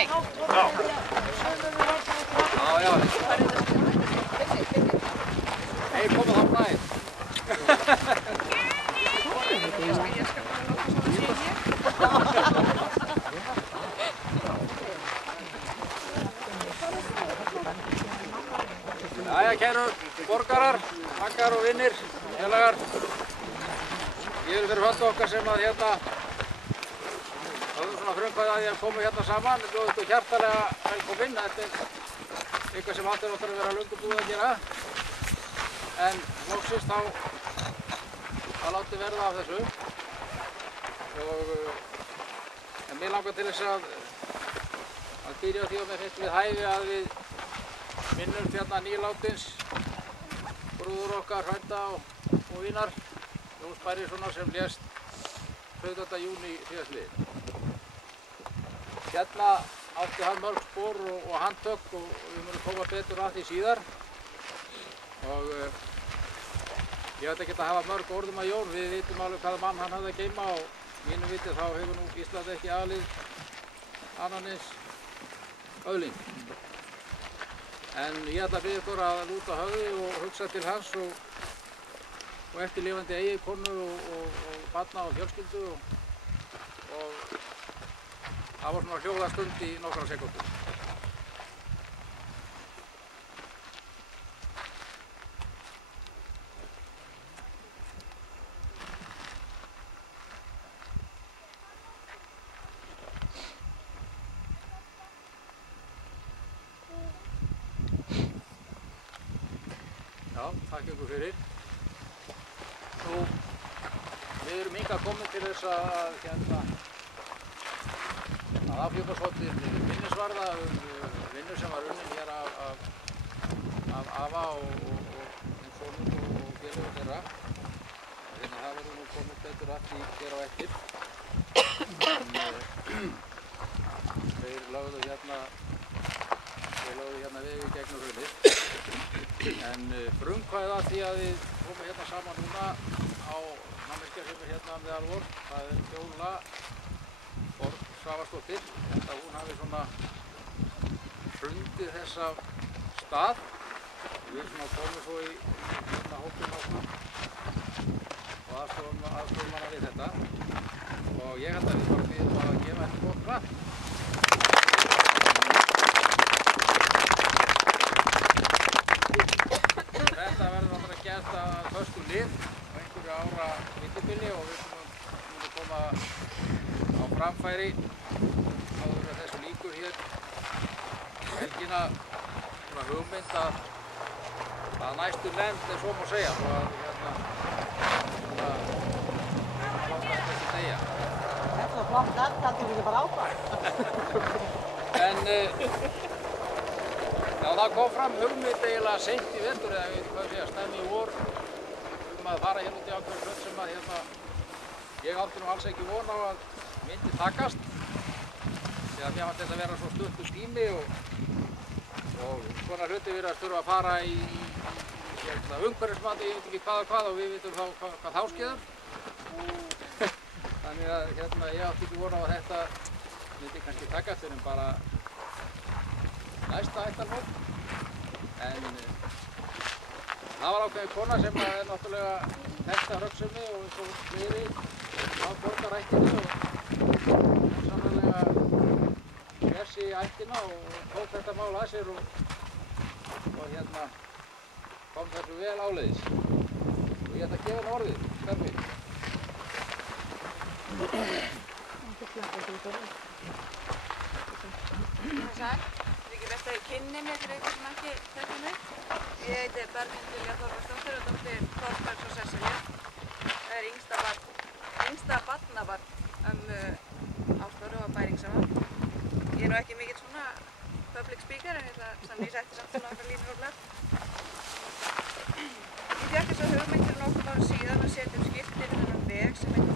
mig? Já. Já. Hei, koma þá nær. Ég skal bara láta svona sé hér. Jæja, kæru borgarar, makar og vinnir, félagar. Ég vil fyrir hönd okkar sem að hérna höfum svona frumkvæði að ég að koma hérna saman. Bjóðu ykkur hjartalega velkomin. Þetta er eitthvað sem allir áttur að vera löngu búið að gera. En loksins þá láti verða af þessu. En mér langar til þess að byrja á því að mér finnst við hæfi að við minnumst hérna nýlátins brúður okkar, frænda og vinar Jóns Bæriðssonar sem lést 17. júní síðastliðinn. Hérna átti hann mörg spor og handtök og við munum koma betur að því síðar. Og ég ætla ekki að hafa mörg orðum að Jón, við vitum alveg hvaða mann hann hafði að geyma og mínu viti þá hefur nú Ísland ekki alið annan eins öðling. En ég ætla að biðja ykkur að lúta höfði og hugsa til hans og eftirlifandi eiginkonu og barna og fjölskyldu og það var svona hljóðastund í nokkra sekúndur. Já, takk ykkur fyrir. Við erum hingað komin til þess að afhjúpa svolítið minnisvarða vinnu sem var unnin hér af afa og sonum og félögum þeirra. Þannig að það verður nú komið betur að því hér á eftir. Þeir lögðu hérna vegi gegnum hrunið. En frumkvæðið að því að við komum hérna saman núna á manneskja sem er hérna meðal vor, það er Fjóla Borg Svavarsdóttir. Hún hafi svona hrundið þessa stað. Við svona komum svo í hérna hópum ásna og aðstofum hana við þetta. Og ég held að við bara bíðum að gefa henni gott klapp. Þetta verður náttúrulega gert að föstu lið á einhverju ára millibili og við munum koma á framfæri áður en þessu lýkur hér helgina svona hugmynd að næstu nefnd svo má segja og að hérna svona reynum að láta þetta ekki deyja. Þetta er svo flott nefnd, það er ekki bara áfram. En já, það kom fram hugmynd eiginlega seint í vetur eða ég veit ekki hvað að segja, snemmi í vor að fara hérna út í ákveðin hlut sem að hérna ég átti nú alls ekki von á að myndi takast því að mér fannst þetta að vera svo stuttur tími og svona hluti virðast þurfa að fara í umhverfismat, ég veit ekki hvað og við vitum þá hvað þá skeður. Þannig að hérna ég átti ekki von á að þetta myndi kannski takast en bara næsta ættarmót, en það var ákveðin kona sem er náttúrulega þekkt af Hröksumi og eins og fleiri á borgarættinni og sannarlega þessi í ættina og tók þetta mál að sér og hérna kom þessu vel áleiðis og ég ætla að gefa henni orðið, Steffi. Best að ég kynni mig fyrir ykkur sem ekki þekkja mig. Ég heiti Berghildur Lilja Þorvaldsdóttir og dóttir Þorbergs og Sesselju. Það er yngsta barnabarn Ástóru og Bæringsama. Ég er nú ekki mikill svona public speaker en ég setti samt svona okkar línur og blöð. Ég fékk þessa hugmynd fyrir nokkrum árum síðan að setja skilti við þennan veg sem heitir